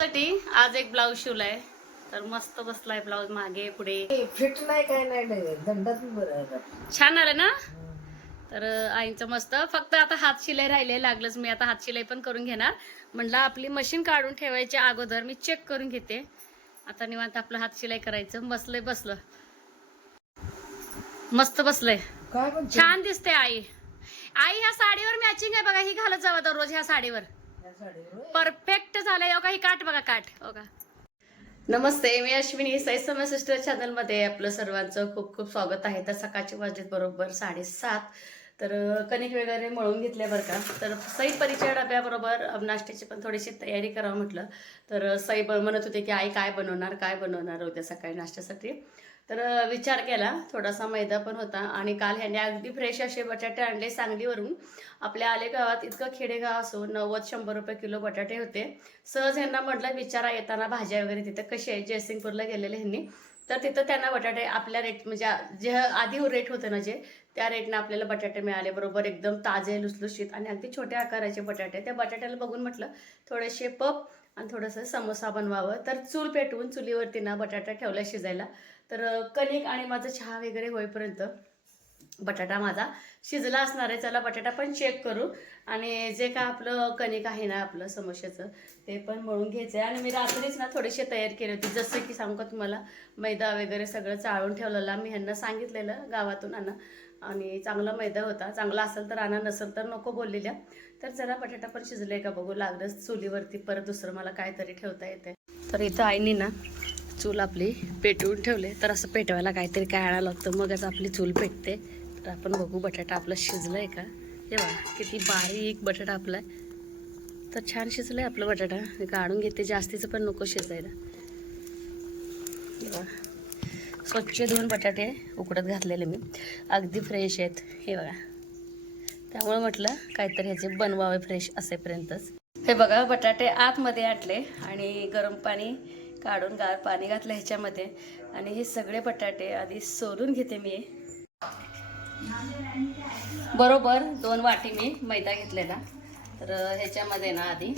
साठी आज एक ब्लाऊज शिवलाय. तर मस्त बसलाय ब्लाऊज मागे पुढे. फिट नाही काय नाही दंडात. छान आलं ना? तर आईचं मस्त. फक्त आता हात शिलाई राहिले लागलंच. मी आता हात शिलाई पण करून घेणार. म्हणलं आपली मशीन काढून ठेवायच्या अगोदर. मी चेक करून घेते. आता निवांत आपलं हात शिलाई करायचं. बसलंय बसलं. मस्त बसलंय. छान दिसते आई. आई ह्या साडीवर मॅचिंग आहे बघा. ही घालत जावं दररोज ह्या साडीवर? परफेक्ट झालंय. हो का ही काठ बघा काठ हो का? नमस्ते मी अश्विनी. साई समय सिस्टर चॅनलमध्ये आपलं सर्वांचं खूप खूप स्वागत आहे. तर सकाळचे वाजलेत बरोबर साडेसात. तर कणिक वगैरे मळून घेतले बरं का. तर सई परिचय डब्याबरोबर नाश्त्याची पण थोडीशी तयारी करावं म्हटलं. तर सई ब- म्हणत होते की आई काय बनवणार? काय बनवणार उद्या सकाळी नाश्त्यासाठी? तर विचार केला. थोडासा मैदा पण होता. आणि काल ह्याने अगदी फ्रेश असे बटाटे आणले सांगलीवरून. आपल्या आले गावात इतकं खेडेगाव असो नव्वद शंभर रुपये किलो बटाटे होते. सहज ह्यांना म्हटलं विचारा येताना भाज्या वगैरे तिथं कशी आहे? जयसिंगपूरला गेलेले ह्यांनी. तर तिथं त्यांना बटाटे आपल्या रेट म्हणजे जे आधी हो रेट होते ना जे त्या रेटनं आपल्याला बटाटे मिळाले. बरोबर एकदम ताजे लुसलुशीत आणि अगदी छोट्या आकाराचे बटाटे. त्या बटाट्याला बघून म्हटलं थोडेसे पप आणि थोडंसं समोसा बनवावं. तर चूल पेटवून चुलीवरती ना बटाटा ठेवला शिजायला. तर कणिक आणि माझं चहा वगैरे होईपर्यंत बटाटा माझा शिजला असणार आहे. चला बटाटा पण चेक करू. आणि जे काय आपलं कणिक आहे ना आपलं समोश्याचं ते पण मळून घ्यायचं आहे आणि मी रात्रीच ना थोडीशी तयार केली होती. जसं की सांगू का तुम्हाला मैदा वगैरे सगळं चाळून ठेवलेला. मी ह्यांना सांगितलेलं गावातून आणा. आणि चांगला मैदा होता. चांगला असेल तर आणा नसेल तर नको बोललेल्या. तर चला बटाटा पण शिजले का बघू. लागलंच चुलीवरती परत दुसरं मला काहीतरी ठेवता येते तर इथं आईनी ना चूल आपली पेटवून ठेवले. तर असं पेटवायला काहीतरी काय आणावं लागतं मगच आपली चूल पेटते. तर आपण बघू बटाटा आपलं आहे का? हे बघा किती बारीक बटाटा आपला. आहे तर छान शिजलं आहे आपलं बटाटा. मी काढून घेते. जास्तीचं पण नको शिजायला. स्वच्छ धुवून बटाटे उकडत घातलेले मी. अगदी फ्रेश आहेत. हे बघा. त्यामुळे म्हटलं काहीतरी ह्याचे बनवावे फ्रेश असेपर्यंतच. हे बघा बटाटे आतमध्ये आटले आणि गरम पाणी काढून गार पाणी घातलं ह्याच्यामध्ये. आणि हे सगळे बटाटे आधी सोलून घेते मी. बरोबर दोन वाटी मी मैदा घेतलेला. तर ह्याच्यामध्ये ना आधी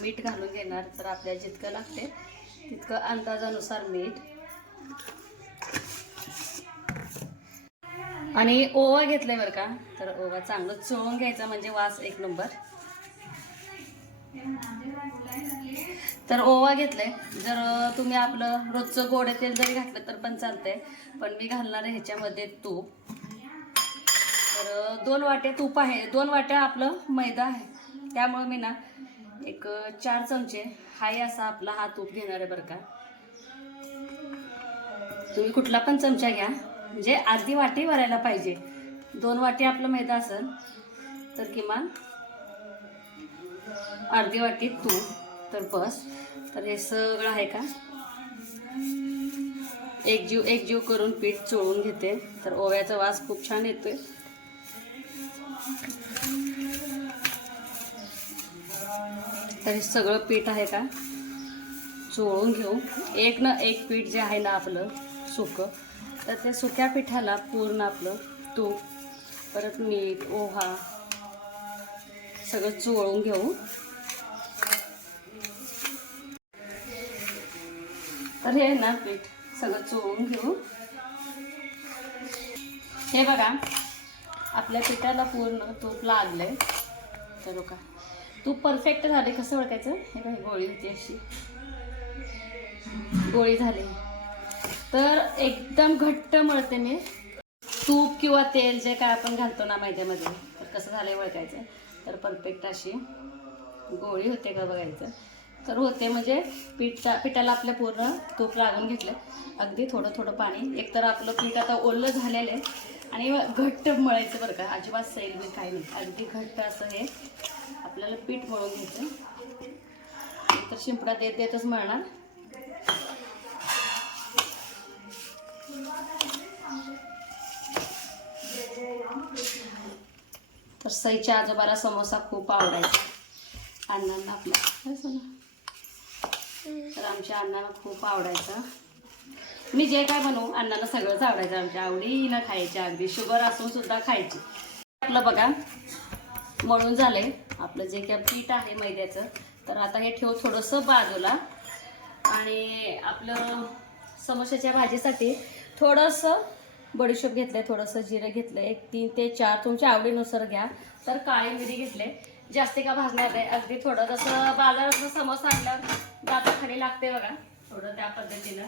मीठ घालून घेणार. तर आपल्याला जितकं लागते तितकं अंदाजानुसार मीठ. आणि ओवा घेतलाय बरं का? तर ओवा चांगलं चोळून घ्यायचा म्हणजे वास एक नंबर. तर ओवा घेतलाय. जर तुम्ही आपलं रोजचं गोडे तेल जरी घातलं तर पण चालतंय. पण मी घालणार आहे ह्याच्यामध्ये तूप. तर दोन वाट्या तूप आहे. दोन वाट्या आपलं मैदा आहे. त्यामुळे मी ना एक चार चमचे हाय असा आपला हा तूप घेणार आहे बरं का. तुम्ही कुठला पण चमचा घ्या. म्हणजे अर्धी वाटी भरायला पाहिजे. दोन वाटी आपलं मैदा असेल तर किमान अर्धी वाटी तूप. तर बस. तर हे सगळं आहे का? एक जीव एक जीव करून पीठ चोळून घेते. तर ओव्याचा वास खूप छान येतोय. तर हे सगळं पीठ आहे का? चोळून घेऊ एक ना एक पीठ जे आहे ना आपलं सुकं तर ते सुक्या पिठाला पूर्ण आपलं तूप परत मीठ ओहा सगळं चोळून घेऊ तर हे ना पीठ सगळं चोळून घेऊ. हे बघा आपल्या पिठाला पूर्ण तूप लागलंय. तर का तूप परफेक्ट झाले कसं ओळखायचं? हे बघा गोळी होती अशी. गोळी झाली. तर एकदम घट्ट मळते मी. तूप किंवा तेल जे काय आपण घालतो ना मैद्यामध्ये तर कसं झालंय ओळखायचं? तर परफेक्ट अशी गोळी होते का बघायचं? तर होते म्हणजे पीठचा पिठाला आपल्या पूर्ण तूप लागून घेतलं अगदी थोडं थोडं पाणी. एकतर आपलं पीठ आता ओलं झालेलं आहे आणि घट्ट मळायचं बरं का. अजिबात सैल मी काही नाही. अगदी घट्ट असं हे आपल्याला पीठ मळून घ्यायचं. तर शिंपडा देत देतच मळणार. तर सईच्या आजोबाला समोसा खूप आवडायचा. अण्णांना आपला. तर आमच्या अण्णाला खूप आवडायचं. मी जे काय बनवू अण्णाला सगळंच आवडायचं. आमच्या आवडीला खायचे अगदी शुगर असून सुद्धा खायची. आपलं बघा मळून झालंय. आपलं जे काय पीठ आहे मैद्याचं तर आता हे ठेव थोडंसं बाजूला. आणि आपलं समोशाच्या भाजीसाठी थोडंसं बडीशोप घेतलंय थोडंसं जिरं घेतलंय. एक तीन ते चार तुमच्या आवडीनुसार घ्या. तर काळी मिरी घेतले जास्ती का भाजणार नाही. अगदी थोडं जसं बाजारातनं समोसा आणल्यावर दाताखाली लागते बघा. थोडं त्या पद्धतीनं.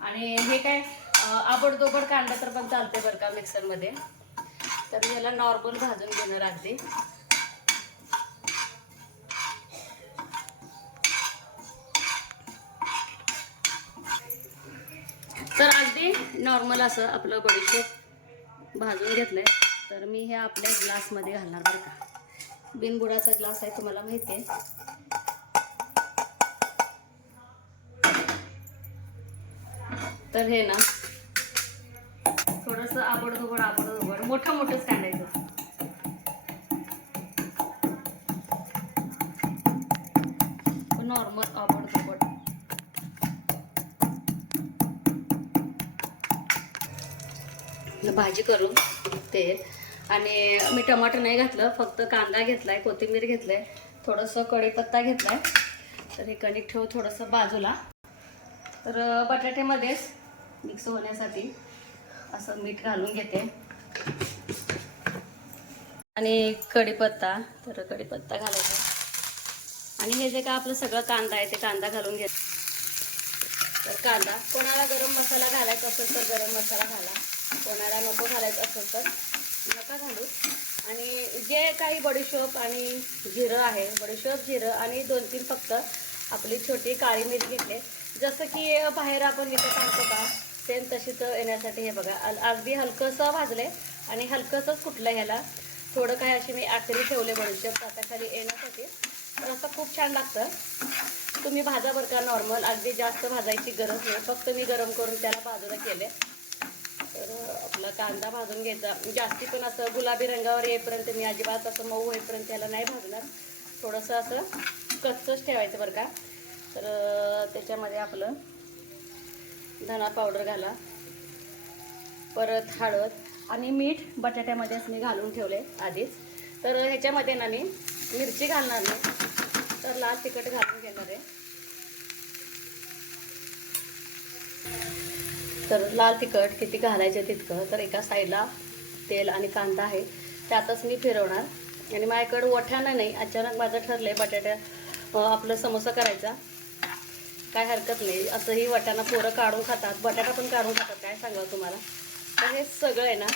आणि हे काय आबडतोबड आबडदोबड कांदा तर पण चालते बरं का मिक्सरमध्ये. तर मी याला नॉर्मल भाजून घेणार अगदी. तर अगदी नॉर्मल असं आपलं बडीशेप भाजून घेतलंय. तर मी हे आपल्या ग्लासमध्ये घालणार बरं का. बिनबुडाचा ग्लास आहे तुम्हाला माहिती आहे तर हे ना थोडंसं आबडधोबड आबडधोबड मोठं स्टँड आहे नॉर्मल आबडधोबड. भाजी करून ते आणि मी टमाटर नाही घातलं फक्त कांदा घेतलाय कोथिंबीर घेतलाय थोडंसं कढीपत्ता घेतलाय. तर हे कणिक ठेव थोडंसं बाजूला. तर बटाट्यामध्येच मिक्स होण्यासाठी असं मीठ घालून घेते. आणि कढीपत्ता तर कढीपत्ता घालायचा. आणि हे जे का आपलं सगळं कांदा आहे ते कांदा घालून घेत तर कांदा कोणाला गरम मसाला घालायचा असेल तर गरम मसाला घाला. कोणाला नको घालायचं असेल तर नका घालू. आणि जे काही बडीशोप आणि जिरं आहे बडीशोप जिरं आणि दोन तीन फक्त आपली छोटी काळी मिरची घेतले. जसं की बाहेर आपण इथे सांगतो का सेम तशीच येण्यासाठी हे बघा. अगदी हलकंसं भाजले आणि हलकंसंच कुठलं ह्याला. थोडं काय अशी मी आखरी ठेवले बडीशोप खाली येण्यासाठी. तर असं खूप छान लागतं. तुम्ही भाजा बरं का नॉर्मल अगदी जास्त भाजायची गरज नाही. फक्त मी गरम करून त्याला बाजूला केले तर आपला कांदा भाजून घ्यायचा. जास्ती पण असं गुलाबी रंगावर येईपर्यंत मी अजिबात असं मऊ होईपर्यंत याला नाही भाजणार. थोडंसं असं कच्चंच ठेवायचं बरं का. तर त्याच्यामध्ये आपलं धना पावडर घाला. परत हळद आणि मीठ बटाट्यामध्येच मी घालून ठेवले आधीच. तर ह्याच्यामध्ये ना मी मिरची घालणार नाही. तर लाल तिखट घालून घेणार आहे. तर लाल तिखट किती घालायचं तितकं तर एका साईडला तेल आणि कांदा आहे त्यातच मी फिरवणार. आणि माझ्याकडं वठाणं नाही अचानक माझं ठरलं आहे बटाट्या आपलं समोसा करायचा. काय हरकत नाही असंही वटाणा पोरं काढून खातात बटाटा पण काढून खातात काय सांगावं तुम्हाला? तर हे सगळं आहे ना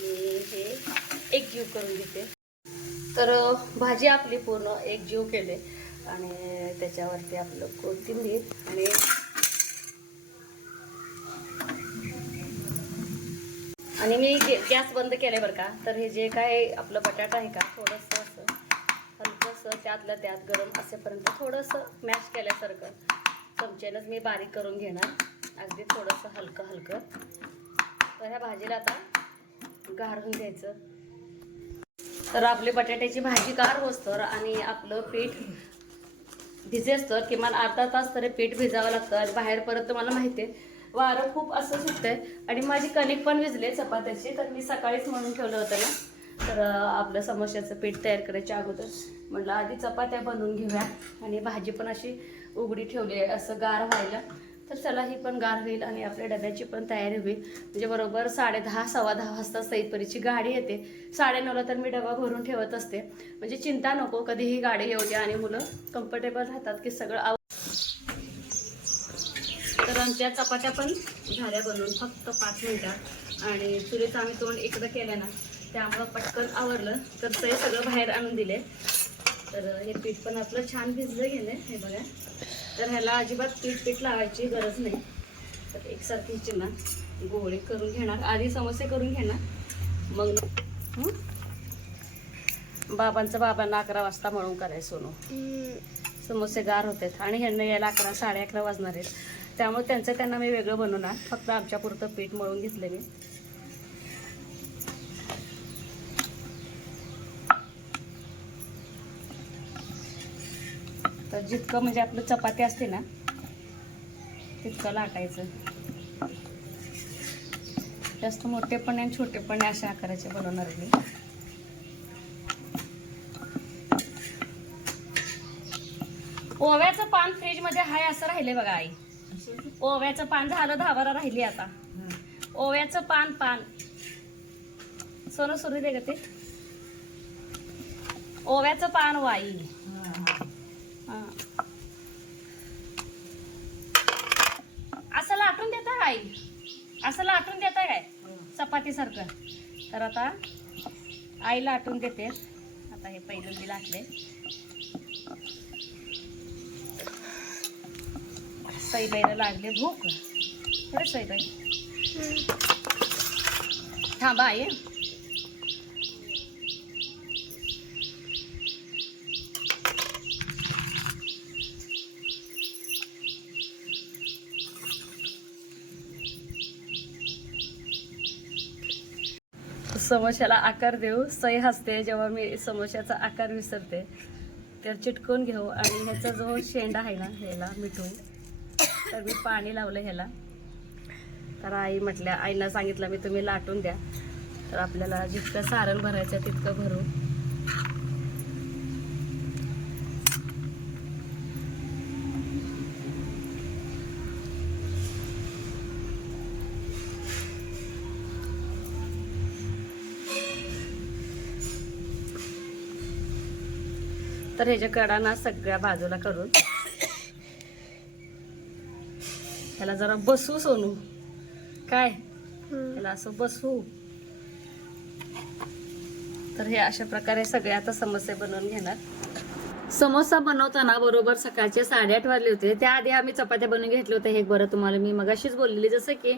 मी हे एक जीव करून घेते. तर भाजी आपली पूर्ण एक जीव केले. आणि त्याच्यावरती आपलं कोथिंबीर आणि आणि मी गॅस बंद केले बरं का? तर हे जे काय आपलं बटाटा आहे का थोडंसं असं हलकंसं त्यातलं त्यात गरम असेपर्यंत थोडंसं मॅश केल्यासारखं. चमच्यानंच मी बारीक करून घेणार. अगदी थोडंसं हलकं हलकं. तर ह्या भाजीला आता गारून घ्यायचं. तर आपली बटाट्याची भाजी गार होस्तर आणि आपलं पीठ भिजेस किमान अर्धा तास तरी पीठ भिजावं लागतं. आणि बाहेर परत मला माहिती आहे वारं खूप असं सुटतंय. आणि माझी कणिक पण भिजले चपात्याची तर मी सकाळीच म्हणून ठेवलं होतं ना. तर आपलं समोश्याचं पीठ तयार करायच्या अगोदर म्हटलं आधी चपात्या बनवून घेऊया. आणि भाजी पण अशी उघडी ठेवली आहे असं गार व्हायला. तर चला ही पण गार होईल आणि आपल्या डब्याची पण तयारी होईल. म्हणजे बरोबर साडे दहा सव्वा दहा वाजता सईपरीची गाडी येते. साडेनऊला तर मी डबा भरून ठेवत असते. म्हणजे चिंता नको कधीही गाडी येऊ द्या आणि मुलं कम्फर्टेबल राहतात की सगळं आव आमच्या चपात्या पण झाल्या बनवून फक्त पाच मिनिटात आणि चुलीचं आम्ही तोंड इकडं केलं ना त्यामुळं पटकन आवरलं. तर ते सगळं बाहेर आणून दिले. तर हे पीठ पण आपलं छान भिजलं गेलं हे बघा. तर ह्याला अजिबात पीठ पीठ लावायची गरज नाही. तर एकसारखी ना गोळे करून घेणार. आधी समोसे करून घेणार. मग? बाबांचं बाबांना अकरा वाजता म्हणून करायचं सोनू. समोसे गार होते. आणि ह्यांना यायला अकरा साडे अकरा वाजणार आहेत. त्यामुळे त्यांचं त्यांना मी वेगळं बनवणार. फक्त आमच्यापुरतं पीठ मळून घेतलं मी. तर जितकं म्हणजे आपलं चपाती असते ना तितकं लाटायचं. जास्त मोठे पण आणि छोटेपणे अशा आकाराचे बनवणार मी. ओव्याचं पान फ्रीजमध्ये आहे हाय असं राहिले बघा आई. ओव्याचं पान झालं दहा राहिली आता. ओव्याचं पान पान. सोनं सुरू दे का ते. ओव्याचं पान वाई. असं लाटून देता आई. असं लाटून देता काय? चपाती सारखं तर आता आई लाटून देते. आता हे पहिल्यांदी लाटले. सईबाईला लागले भूक. खरं सईबाई? थांबा आई समोश्याला आकार देऊ. सई हसते जेव्हा मी समोश्याचा आकार विसरते. तर चिटकून घेऊ आणि ह्याचा जो शेंडा आहे ना ह्याला मिठू तर मी पाणी लावलं ह्याला. तर आई म्हटल्या आईनं सांगितलं मी तुम्ही लाटून द्या. तर आपल्याला जितकं सारण भरायचं तितकं भरू. तर ह्याच्या कडाना सगळ्या बाजूला करून त्याला जरा बसू सोनू. काय? त्याला असं बसू. तर हे अशा प्रकारे सगळे आता समोसे बनवून घेणार. समोसा बनवताना बरोबर सकाळचे साडेआठ वाजले होते. त्याआधी आम्ही चपात्या बनवून घेतले होते हे बरं तुम्हाला मी मगाशीच बोललेली जसं की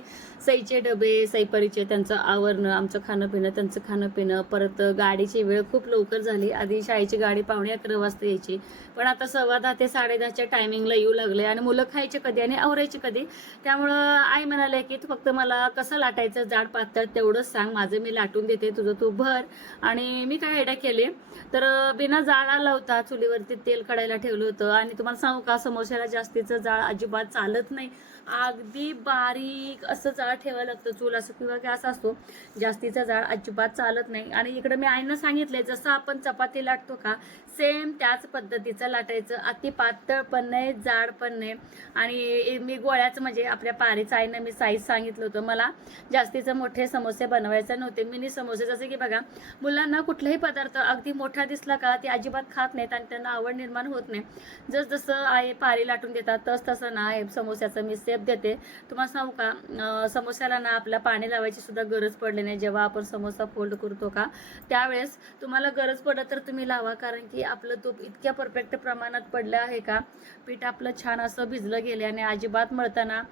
सईचे डबे सईपरीचे त्यांचं आवरणं आमचं खाणं पिणं त्यांचं खाणं पिणं परत गाडीची वेळ खूप लवकर झाली. आधी शाळेची गाडी पावणे अकरा वाजता यायची. पण आता सव्वा दहा ते साडेदहाच्या टायमिंगला येऊ लागले आणि मुलं खायचे कधी आणि आवरायचे कधी. त्यामुळं आई म्हणाले की तू फक्त मला कसं लाटायचं? जाड पातळ तेवढंच सांग. माझं मी लाटून देते. तुझं तू भर. आणि मी काय आयडिया केले? तर बिना जाळ आला होता ते तेल काढायला ठेवलं होतं. आणि तुम्हाला सांगू का समोश्याला जास्तीचं जाळ अजिबात चालत नाही. अगदी बारीक असं जाळ ठेवायला लागतं चूल असं किंवा गॅस असतो. जास्तीचा जाळ अजिबात चालत नाही. आणि इकडे मी आईनं सांगितलंय जसं आपण चपाती लाटतो का सेम त्याच पद्धतीचं लाटायचं. अति पातळ पण नाही जाड पण नाही. आणि मी गोळ्याचं म्हणजे आपल्या पारीचं आईनं मी साईज सांगितलं होतं. मला जास्तीचं मोठे समोसे बनवायचे नव्हते. मिनी समोसे जसे की बघा मुलांना कुठलाही पदार्थ अगदी मोठा दिसला का ते अजिबात खात नाहीत आणि त्यांना आवड निर्माण होत नाही. जसजसं आई पारी लाटून देतात तस तसं ना आहे समोस्याचं मी सेप देते. तुम्हाला सांगू का समोस्याला ना आपल्या पाणी लावायची सुद्धा गरज पडली नाही. जेव्हा आपण समोसा फोल्ड करतो का त्यावेळेस तुम्हाला गरज पडत तर तुम्ही लावा. कारण की आपलं तूप इतक्या परफेक्ट प्रमाणात पडलं आहे का? पीठ आपलं छान असं भिजलं गेले आणि अजिबात मळताना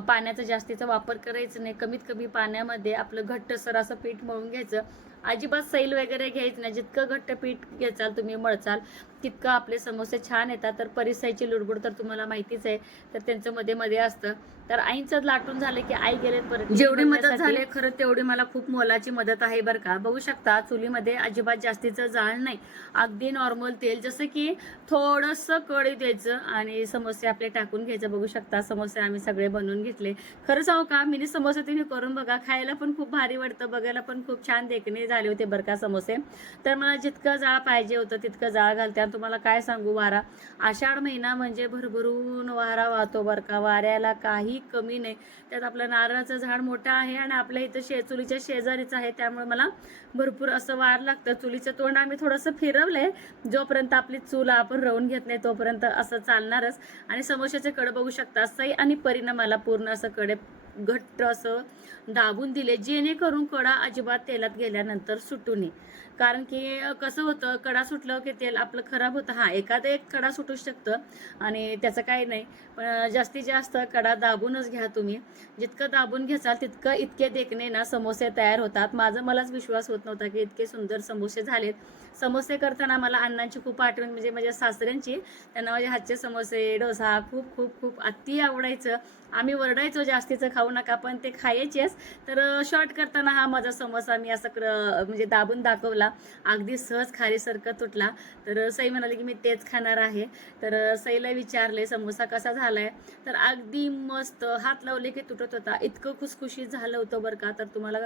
पाण्याचा जास्तीचा वापर करायचं नाही. कमीत कमी पाण्यामध्ये आपलं घट्टसर असं पीठ मळून घ्यायचं. अजिबात सैल वगैरे घ्यायचं नाही. जितकं घट्ट पीठ घ्याचाल तुम्ही मळचाल तितकं आपले समोसे छान येतात. तर परिसाईची लुडबुड तर तुम्हाला माहितीच आहे. तर त्यांचं मध्ये मध्ये असतं. तर आईचं लाटून झालं की आई गेले परत जेवढी मदत झाली खरं तेवढी मला खूप मोलाची मदत आहे बरं का. बघू शकता चुलीमध्ये अजिबात जास्तीचं जाळ नाही. अगदी नॉर्मल तेल जसं की थोडंसं कढी द्यायचं आणि समोसे आपले टाकून घ्यायचं. बघू शकता समोसे आम्ही सगळे बनवून घेतले. खरं सांगू का मिनी समोसे तुम्ही करून बघा. खायला पण खूप भारी वाटतं बघायला पण खूप छान देखणे झाले होते बरं का समोसे. तर मला जितकं जाळ पाहिजे होतं तितकं जाळ घालते. आणि तुम्हाला काय सांगू वारा? आषाढ महिना म्हणजे भरभरून वारा वाहतो बरं का. वाऱ्याला काही कमी नाही. त्यात आपलं नारळाचं झाड मोठं आहे आणि आपल्या इथं शे चुलीच्या शेजारीच आहे. त्यामुळे मला भरपूर असं वार लागतं. चुलीचं तोंड आम्ही थोडंसं फिरवलंय. जोपर्यंत आपली चूल आपण रवून घेत नाही तोपर्यंत असं चालणारच. आणि समोशाचे कडे बघू शकता. सई आणि परिणामाला पूर्ण असं कडे घट्ट असं दाबून दिले. जेणेकरून कडा अजिबात तेलात गेल्यानंतर सुटू नये. कारण की कसं होतं कडा सुटलं की तेल आपलं खराब होतं. हा एखादं एक कडा सुटू शकतं आणि त्याचं काही नाही. पण जास्तीत जास्त कडा दाबूनच घ्या तुम्ही. जितकं दाबून घ्याल तितकं इतके देखणे ना समोसे तयार होतात. माझा मलाच विश्वास होत नव्हता की इतके सुंदर समोसे झालेत. समोसे करताना मला अण्णांची खूप आठवण म्हणजे माझ्या सासऱ्यांची त्यांना माझे हातचे समोसे डोसा खूप खूप खूप अति आवडायचं. आम्ही वरडायचो जास्तीचं खाऊ नका पण ते खायचेच. तर शॉर्ट करताना हा माझा समोसा मी असं क्र म्हणजे दाबून दाखवला. तुटला अगदी सहज खारीसारखा तुटला. तर सई म्हणाली की मी तेच खाणार आहे. तर सईला विचारले समोसा कसा झालाय? तर अगदी मस्त हात लावले की तुटत होता. इतकं खुसखुशीत झालं होतं बरं का. तर तुम्हाला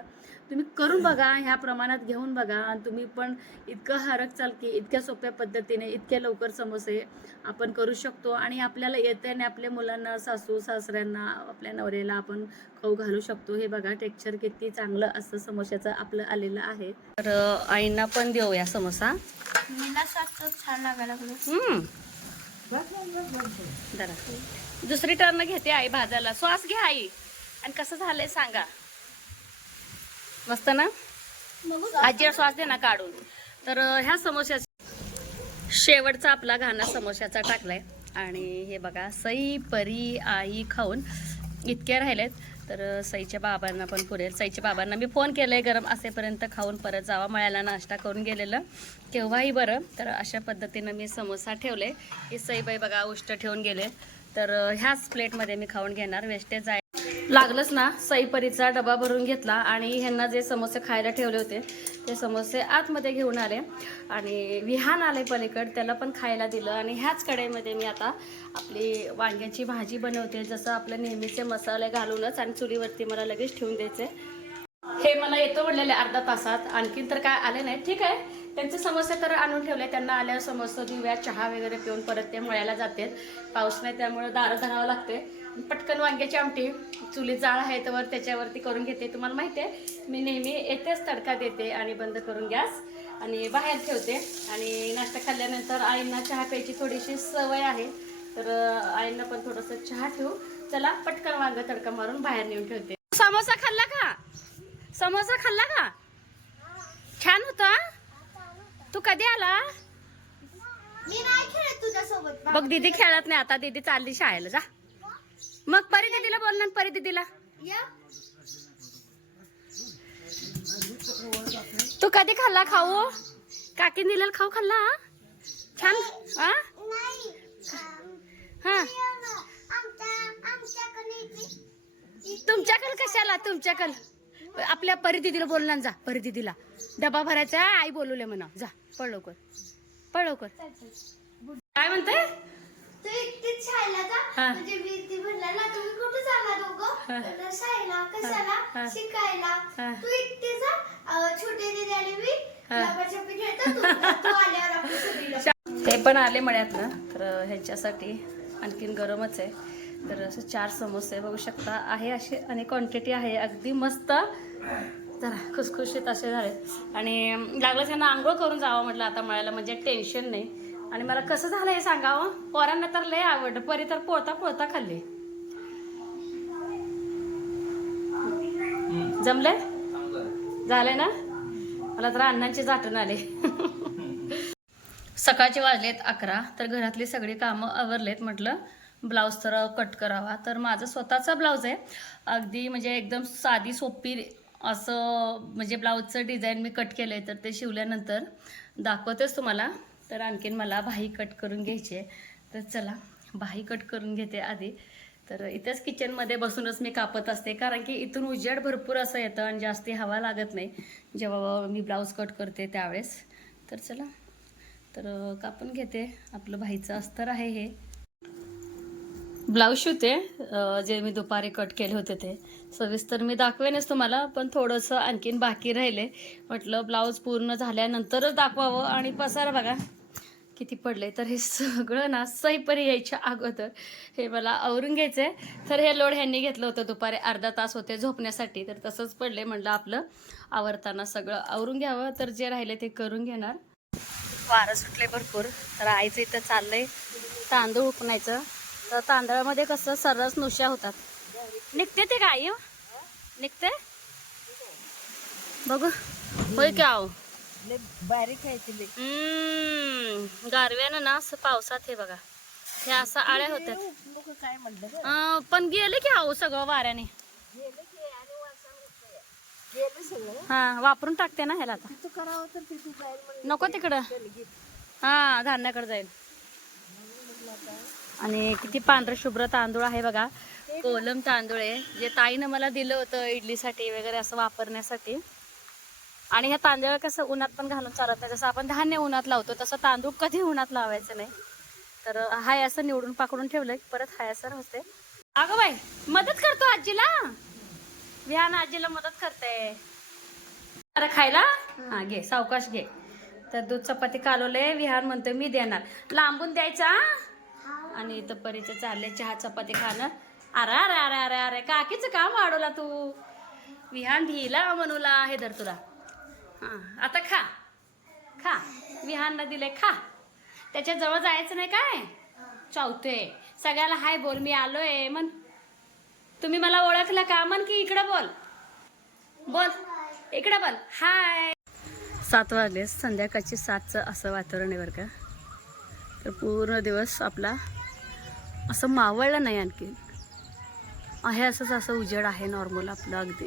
तुम्ही करून बघा ह्या प्रमाणात घेऊन बघा. आणि तुम्ही पण इतकं हरक चाल की इतक्या सोप्या पद्धतीने इतक्या लवकर समोसे आपण करू शकतो. आणि आपल्याला येते आणि आपल्या मुलांना सासू सासऱ्यांना आपल्या नवऱ्याला आपण खाऊ घालू शकतो. हे बघा टेक्स्चर किती चांगलं असं समोश्याचं आपलं आलेलं आहे. तर आईंना पण देऊया समोसा. छान लागायला दुसरी टर्न घेते आई भाजायला. श्वास घ्या आई. आणि कसं झालंय सांगा. मस्त ना? आजीला श्वास दे ना काढून. तर ह्या समोश्याचा शेवटचा आपला घाणा समोश्याचा टाकलाय. आणि हे बघा सई परी आई खाऊन इतके राहिलेत. तर सईच्या बाबांना पण पुरेल. सईच्या बाबांना मी फोन केलाय गरम असेपर्यंत खाऊन परत जावा. मळ्याला नाश्ता करून गेलेलं. केव्हाही बरं. तर अशा पद्धतीनं मी समोसा ठेवले ही सईबाई बघा उष्ट ठेवून गेले तर ह्याच प्लेटमध्ये मी खाऊन घेणार. वेस्टेज आहे. लागलंच ना. सईपरीचा डबा भरून घेतला आणि ह्यांना जे समोसे खायला ठेवले होते ते समोसे आतमध्ये घेऊन आले. आणि विहान आले पलीकड त्याला पण खायला दिलं. आणि ह्याच कढईमध्ये मी आता आपली वांग्याची भाजी बनवते जसं आपले नेहमीचे मसाले घालूनच आणि चुलीवरती मला लगेच ठेवून द्यायचे. हे मला येतो म्हणलेले अर्धा तासात. आणखीन तर काय आले नाही. ठीक आहे. त्यांचे समोसे तर आणून ठेवले. त्यांना आल्यावर समोसे दिव्या चहा वगैरे पिऊन परत ते मळायला जाते पाऊस नाही त्यामुळे दारं धरावं लागते. पटकन वांग्याची आमटी चुलीत जाळ आहे तर त्याच्यावरती करून घेते. तुम्हाला माहिती आहे मी नेहमी येतेच तडका देते आणि बंद करून गॅस आणि बाहेर ठेवते. आणि नाश्ता खाल्ल्यानंतर आईंना चहा प्यायची थोडीशी सवय आहे तर आईंना पण थोडंसं चहा ठेवू. चला पटकन वांग तडका मारून बाहेर नेऊन ठेवते. समोसा खाल्ला का? समोसा खाल्ला का? छान होता? तू कधी आला? मी नाही खेळत तुझ्यासोबत. बघ दीदी खेळत नाही. आता दीदी चालली शाळेला. जा. मग परी दीदीला बोल ना परी दीदीला या. तू कधी खाल्ला खाऊ? काकी दिलेला खाऊ खाल्ला? छान हा. हा तुमच्याकडे कशाला तुमच्याकडे? आपल्या परी दीदीला बोल ना जा परी दीदीला डबा भरायचा आई बोलवले म्हणा. जा पळ लवकर. पळ लवकर. काय म्हणते तू एकटीच शाळेला जा. हा. म्हणजे मी ती म्हणला ना तुम्ही कुठे जाणार दोघं? म्हणलं, शाळेला हा. कशाला? शिकायला. हा. तू एकटी जा. अं, छोटे दिदी आणि मी हा. लपाछपी खेळतो तू तू आल्यावर आपण सगळी ते पण आले मळ्यातनं तर ह्याच्यासाठी आणखीन गरमच आहे. तर असं चार समोसे बघू शकता. आहे असे आणि क्वांटिटी आहे. अगदी मस्त. जरा खुसखुशीत असे झाले आणि लागलं त्यांना आंघोळ करून जावं म्हटलं. आता मळ्याला म्हणजे टेन्शन नाही. आणि मला कसं झालं हे सांगावं हो? पोरांना तर लय आवडलं. परी तर पोळता पोळता खाल्ले. जमले झाले ना? मला तर अण्णांचे झाटण आले. सकाळचे वाजलेत अकरा. तर घरातली सगळी कामं आवरलेत म्हटलं. ब्लाऊज तर कट करावा. तर माझं स्वतःचा ब्लाऊज आहे. अगदी म्हणजे एकदम साधी सोपी असं म्हणजे ब्लाऊजचं डिझाईन मी कट केलं आहे तर ते शिवल्यानंतर दाखवतेच तुम्हाला. तर आणखीन मला बाही कट करून घ्यायची. आहे तर चला बाही कट करून घेते आधी. तर इथेच किचनमध्ये बसूनच मी कापत असते. कारण की इथून उजेड भरपूर असं येतं आणि जास्ती हवा लागत नाही. जेव्हा मी ब्लाऊज कट करते त्यावेळेस. तर चला तर कापून घेते. आपलं भाईचं अस्तर आहे हे. ब्लाऊज शिवते. जे मी दुपारी कट केले होते ते. सविस्तर मी दाखवेनच तुम्हाला पण थोडंसं आणखीन बाकी राहिले. म्हटलं ब्लाऊज पूर्ण झाल्यानंतरच दाखवावं आणि पसारा बघा. किती पडले तर हे सगळं ना सईपरी यायच्या अगोदर. हे मला आवरून घ्यायचंय. तर हे लोड ह्यांनी घेतलं होतं दुपारी अर्धा तास होते झोपण्यासाठी. तर तसंच पडले म्हटलं आपलं आवरताना सगळं आवरून घ्यावं. तर जे राहिले ते करून घेणार. वारं सुटले भरपूर. तर आईचं इथं चाललंय तांदूळ उपणायचं तर तांदळामध्ये कसं सर्रास नुशा होतात. निघते ते काय हो? निघते? बघू. होय की लय बारीक आहे ते लय. हम्म, गारव्यानं ना असं पावसात हे बघा. हे असं आळ्या होत्यात लोक काय म्हणलं पण गेले की आहो सगळं वाऱ्याने. गेलं की आणि वासान होतंय. गेलं सगळं? हा वापरून टाकते ना ह्याला आता. तिथं करावं तर तिथं जाईल म्हणलं नको तिकडं. हा धान्याकडे जाईल. आणि किती पांढरं शुभ्र तांदूळ आहे बघा. कोलम तांदूळ आहे. जे ताईनं मला दिलं होतं इडलीसाठी वगैरे असं वापरण्यासाठी. आणि ह्या तांदळ कसं उन्हात पण घालून चालत नाही. जसं आपण धान्य उन्हात लावतो तसं तांदूळ कधी उन्हात लावायचं नाही. तर हाय असं निवडून पाकडून ठेवलंय. परत हाय असं होते अगं बाई मदत करतो आजीला. विहान आजीला मदत करते. अरे खायला? हा घे सावकाश घे. तर दूध चपाती कालवले विहान म्हणतोय मी देणार. लांबून द्यायचा आणि इथं परीचं चालले चहा चपाती खाणं. अरे अरे अरे अरे अरे काकीचं काम वाढवला तू. विहान भिला म्हणूला हे धर तुला. हां आता खा. खा. विहानला दिले खा. त्याच्याजवळ जायचं नाही काय? चावतोय. सगळ्याला हाय बोल मी आलोय. म्हण तुम्ही मला ओळखलं का? म्हण की इकडं बोल. बोल. इकडं बोल. हाय. सात वाजले संध्याकाळची सातचं असं वातावरण आहे बरं का. तर पूर्ण दिवस आपला असं मावळलं नाही आणखी आहे असंच असं उजेड आहे नॉर्मल आपलं अगदी.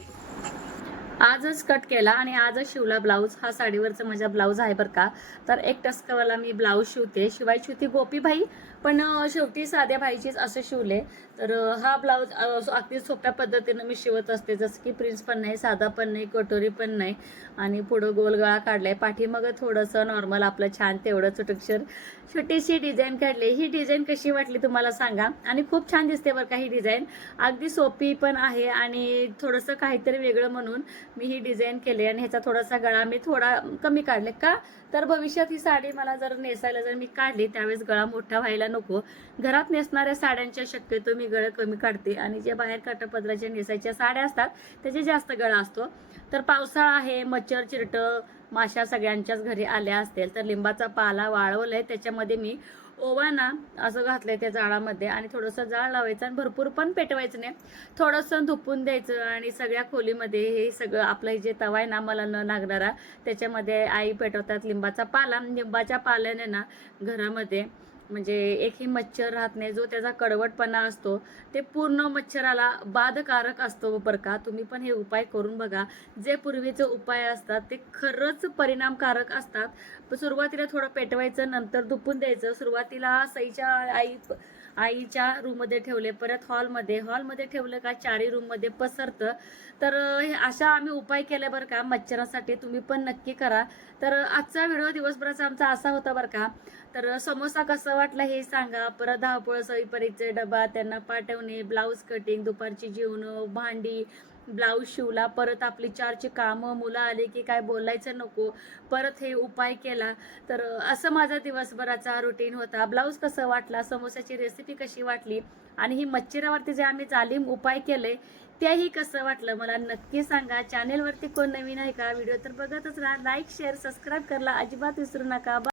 आजच कट केला आणि आजच शिवला ब्लाऊज हा साडीवरचा माझा ब्लाऊज आहे बरं का. तर एक टस्कवाला मी ब्लाऊज शिवते. शिवाय शिवती गोपीबाई पण शेवटी साध्या भाईचीच असं शिवले. तर हा ब्लाऊज अगदी सोप्या पद्धतीनं मी शिवत असते. जसं की प्रिन्स पण नाही साधा पण नाही कटोरी पण नाही. आणि पुढं गोल गळा काढलाय. पाठीमागं थोडंसं नॉर्मल आपलं छान तेवढं चुटुक्षर छोटीशी डिझाईन काढली. ही डिझाईन कशी वाटली तुम्हाला सांगा. आणि खूप छान दिसते बरं का ही डिझाईन अगदी सोपी पण आहे आणि थोडंसं काहीतरी वेगळं म्हणून मी ही डिझाईन केली. आणि ह्याचा थोडासा गळा मी थोडा कमी काढले का? तर भविष्यात ही साडी मला जर नेसायला जर मी काढली त्यावेळेस गळा मोठा व्हायला नको. घरात नेसणाऱ्या साड्यांच्या शक्यतो मी गळं कमी काढते आणि जे बाहेर काटपदराच्या नेसायच्या साड्या असतात त्याचे जास्त गळा असतो. तर पावसाळा आहे मच्छर चिरटं माशा सगळ्यांच्याच घरी आल्या असतील तर लिंबाचा पाला वाळवलाय त्याच्यामध्ये मी ओवा ना असं घातलंय त्या जाळामध्ये आणि थोडंसं जाळ लावायचं आणि भरपूर पण पेटवायचं नाही. थोडंसं धुपून द्यायचं आणि सगळ्या खोलीमध्ये हे सगळं आपलं जे तवा आहे ना मला न लागणारा त्याच्यामध्ये आई पेटवतात लिंबाचा पाला. लिंबाच्या पाल्याने ना घरामध्ये म्हणजे एकही मच्छर राहत नाही जो त्याचा कडवटपणा असतो ते पूर्ण मच्छराला बाधकारक असतो बरं का. तुम्ही पण हे उपाय करून बघा. जे पूर्वीचे उपाय असतात ते खरंच परिणामकारक असतात. सुरुवातीला थोडं पेटवायचं नंतर दुपून द्यायचं. सुरुवातीला सईच्या आई आईच्या रूममध्ये ठेवले परत हॉलमध्ये. हॉलमध्ये ठेवलं का चारी रूममध्ये पसरतं. तर हे अशा आम्ही उपाय केले बरं का. मच्छरासाठी तुम्ही पण नक्की करा. तर आजचा व्हिडिओ दिवसभराचा आमचा असा होता बरं का. तर समोसा कसा वाटला हे सांगा. परत धावपळ सईपरीचे डबा त्यांना पाठवणे ब्लाऊज कटिंग दुपारची जेवणं भांडी ब्लाऊज शिवला परत आपली चारची कामं मुलं आली की काय बोलायचं नको. परत हे उपाय केला. तर असं माझा दिवसभराचा रुटीन होता. ब्लाऊज कसं वाटला समोसाची रेसिपी कशी वाटली आणि ही मच्छिरावरती जे आम्ही जालीम उपाय केले त्याही कसं वाटलं मला नक्की सांगा. चॅनेलवरती कोण नवीन आहे का? व्हिडिओ तर बघतच राहा. लाईक शेअर सबस्क्राईब करायला अजिबात विसरू नका.